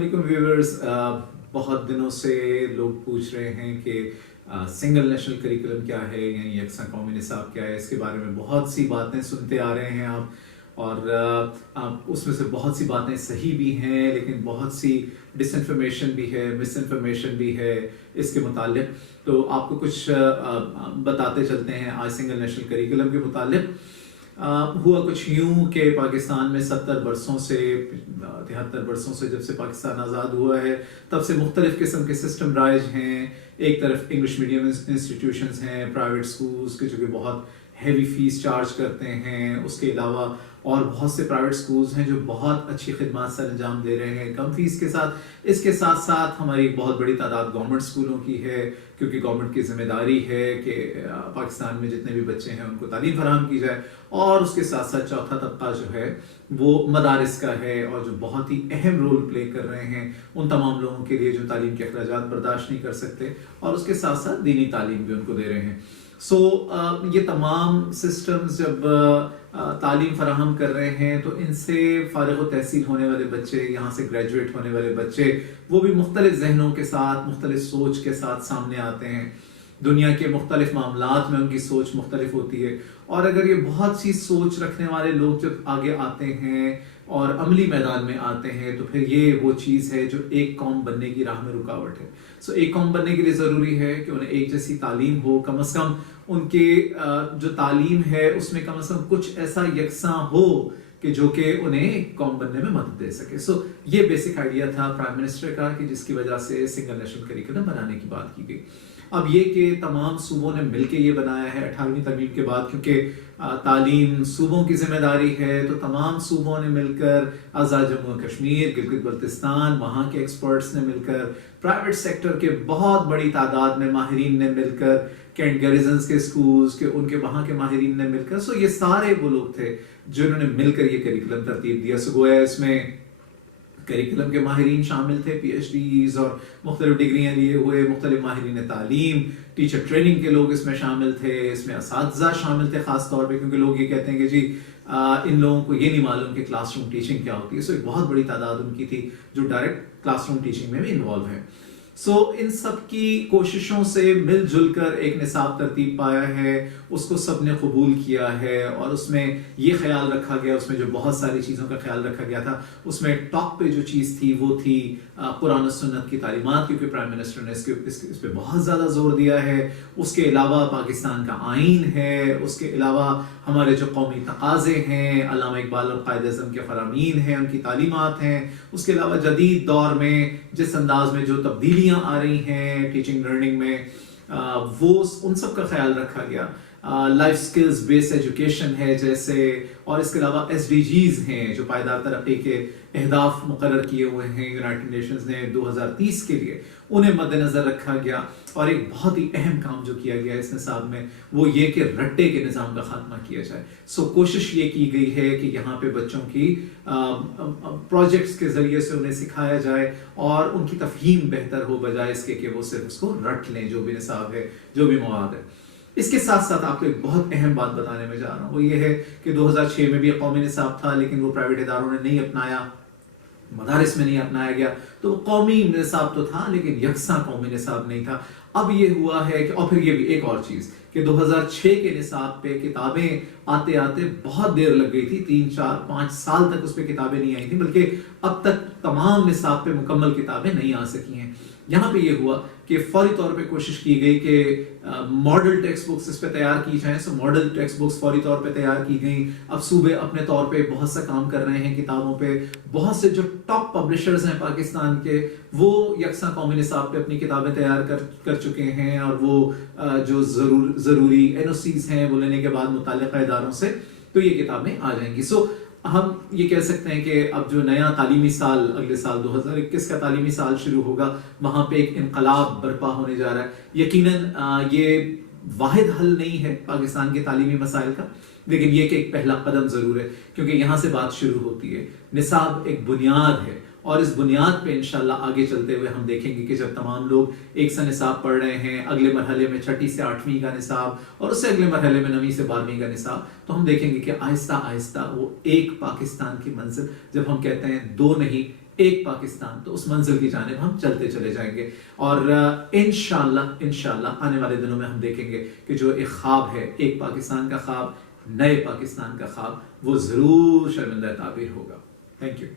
अस्सलाम व्यूवर्स। बहुत दिनों से लोग पूछ रहे हैं कि सिंगल नेशनल करिकुलम क्या है, यानी यकसा कौमी निसाब क्या है। इसके बारे में बहुत सी बातें सुनते आ रहे हैं आप, और उसमें से बहुत सी बातें सही भी हैं, लेकिन बहुत सी डिसइंफॉर्मेशन भी है, मिसइंफॉर्मेशन भी है इसके मुतालिक। तो आपको कुछ बताते चलते हैं आज सिंगल नेशनल करिकुलम के मुतालिक। हुआ कुछ यूं कि पाकिस्तान में 70 बरसों से 73 बरसों से जब से पाकिस्तान आज़ाद हुआ है तब से मुख्तलिफ किस्म के सिस्टम राइज हैं। एक तरफ इंग्लिश मीडियम इंस्टीट्यूशंस हैं, प्राइवेट स्कूल्स के जो कि बहुत हैवी फीस चार्ज करते हैं। उसके अलावा और बहुत से प्राइवेट स्कूल्स हैं जो बहुत अच्छी खिदमत सर अंजाम दे रहे हैं कम फीस के साथ। इसके साथ साथ हमारी एक बहुत बड़ी तादाद गवर्नमेंट स्कूलों की है, क्योंकि गवर्नमेंट की जिम्मेदारी है कि पाकिस्तान में जितने भी बच्चे हैं उनको तालीम फराहम की जाए। और उसके साथ साथ चौथा तबका जो है वो मदारिस का है, और जो बहुत ही अहम रोल प्ले कर रहे हैं उन तमाम लोगों के लिए जो तालीम के अखराजात बर्दाश्त नहीं कर सकते, और उसके साथ साथ दीनी तालीम भी उनको दे रहे हैं। ये तमाम सिस्टम्स जब तालीम फराहम कर रहे हैं तो इनसे फारिग तहसील होने वाले बच्चे, यहाँ से ग्रेजुएट होने वाले बच्चे, वो भी मुख्तलिफ जहनों के साथ, मुख्तलिफ सोच के साथ सामने आते हैं। दुनिया के मुख्तलिफ मामलात में उनकी सोच मुख्तलिफ होती है, और अगर ये बहुत सी सोच रखने वाले लोग जब आगे आते हैं और अमली मैदान में आते हैं तो फिर ये वो चीज़ है जो एक कौम बनने की राह में रुकावट है। एक कौम बनने के लिए ज़रूरी है कि उन्हें एक जैसी तालीम हो, कम से कम उनके जो तालीम है उसमें कम से कम कुछ ऐसा यकसा हो कि जो कि उन्हें एक कौम बनने में मदद दे सके। ये बेसिक आइडिया था प्राइम मिनिस्टर का, कि जिसकी वजह से सिंगल नेशनल करिकुलम बनाने की बात की गई। अब ये कि तमाम सूबों ने मिलकर ये बनाया है 18वीं तरमीम के बाद, क्योंकि तालीम सूबों की जिम्मेदारी है, तो तमाम सूबों ने मिलकर, आज़ाद जम्मू और कश्मीर, गिलगित बल्तिस्तान, वहाँ के एक्सपर्ट्स ने मिलकर, प्राइवेट सेक्टर के बहुत बड़ी तादाद में माहिरीन ने मिलकर, कैंट गैरिजन्स के स्कूल्स के उनके वहाँ के माहिरीन ने मिलकर, ये सारे वो लोग थे जिन्होंने मिलकर ये करिकुलम तरतीब दिया। गोया इसमें करिकुलम के माहिरीन शामिल थे, PhDs और मुख्तलिफ डिग्रियां लिए हुए मुख्तलिफ माहिरीन तालीम, टीचर ट्रेनिंग के लोग इसमें शामिल थे, इसमें असातिज़ा शामिल थे ख़ास तौर पे, क्योंकि लोग ये कहते हैं कि जी इन लोगों को ये नहीं मालूम कि क्लासरूम टीचिंग क्या होती है। एक बहुत बड़ी तादाद उनकी थी जो डायरेक्ट क्लासरूम टीचिंग में भी इन्वॉल्व है। इन सब की कोशिशों से मिलजुल कर एक निसाब तरतीब पाया है, उसको सब ने कबूल किया है, और उसमें ये ख्याल रखा गया, उसमें जो बहुत सारी चीज़ों का ख्याल रखा गया था, उसमें टॉप पे जो चीज़ थी वो थी कुरान और सुन्नत की तालीमात, क्योंकि प्राइम मिनिस्टर ने इस पे बहुत ज़्यादा जोर दिया है। उसके अलावा पाकिस्तान का आइन है, उसके अलावा हमारे जो कौमी तकाज़े हैं, अल्लामा इकबाल और कायद आज़म के फ़रामीन हैं, उनकी तालीमात हैं। उसके अलावा जदीद दौर में जिस अंदाज में जो तब्दीलियाँ आ रही हैं टीचिंग लर्निंग में, वो उन सब का ख्याल रखा गया। लाइफ स्किल्स बेस्ड एजुकेशन है जैसे, और इसके अलावा SDGs हैं जो पायदार तरक्की के अहदाफ मुकर्रर किए हुए हैं यूनाइटेड नेशंस ने 2030 के लिए, उन्हें मद्देनजर रखा गया। और एक बहुत ही अहम काम जो किया गया इस निसाब में वो ये कि रट्टे के निज़ाम का खात्मा किया जाए। कोशिश ये की गई है कि यहाँ पे बच्चों की प्रोजेक्ट्स के जरिए से उन्हें सिखाया जाए और उनकी तफहीम बेहतर हो, बजाय इसके कि वो सिर्फ उसको रट लें जो भी निसाब है, जो भी मवाद है। इसके साथ साथ आपको एक बहुत अहम बात बताने में जा रहा हूँ, वो ये है कि 2006 में भी कौमी निसाब था, लेकिन वो प्राइवेट इदारों ने नहीं अपनाया, मदारिस में नहीं अपनाया गया। तो कौमी निसाब तो था लेकिन यकसा कौमी निसाब नहीं था। अब ये हुआ है कि, और फिर ये भी एक और चीज़ कि 2006 के निसाब पे किताबें आते आते बहुत देर लग गई थी, 3, 4, 5 साल तक उस पर किताबें नहीं आई थी, बल्कि अब तक तमाम निसाब पे मुकम्मल किताबें नहीं आ सकी हैं। यहाँ पे ये हुआ कि फौरी तौर पे कोशिश की गई कि मॉडल टेक्स्ट बुक्स इस पे तैयार की जाएं। मॉडल टेक्स्ट बुक्स फौरी तौर पे तैयार की गई। अब सूबे अपने तौर पे बहुत सा काम कर रहे हैं किताबों पे। बहुत से जो टॉप पब्लिशर्स हैं पाकिस्तान के, वो यकसा कौमी निसाब पे अपनी किताबें तैयार कर चुके हैं, और वो जो ज़रूरी NOCs हैं वो लेने के बाद मुताल्लिक़ा इदारों से तो ये किताबें आ जाएंगी। हम ये कह सकते हैं कि अब जो नया तालीमी साल, अगले साल 2021 का तालीमी साल शुरू होगा, वहाँ पे एक इनकलाब बर्पा होने जा रहा है। यकीनन ये वाहिद हल नहीं है पाकिस्तान के तालीमी मसाइल का, लेकिन ये कि एक पहला कदम ज़रूर है, क्योंकि यहाँ से बात शुरू होती है। निसाब एक बुनियाद है, और इस बुनियाद पे इंशाल्लाह आगे चलते हुए हम देखेंगे कि जब तमाम लोग एक सा निसाब पढ़ रहे हैं, अगले मरहले में 6ठी से 8वीं का निसाब, और उससे अगले मरहले में 9वीं से 12वीं का निसाब, तो हम देखेंगे कि आहिस्ता आहिस्ता वो एक पाकिस्तान की मंजिल, जब हम कहते हैं 2 नहीं ایک پاکستان، تو اس منزل کی جانب ہم چلتے چلے جائیں گے، اور انشاءاللہ آنے والے دنوں میں ہم دیکھیں گے کہ جو ایک خواب ہے، ایک پاکستان کا خواب، نئے پاکستان کا خواب، وہ ضرور شرمندہ تعبیر ہوگا۔ Thank you.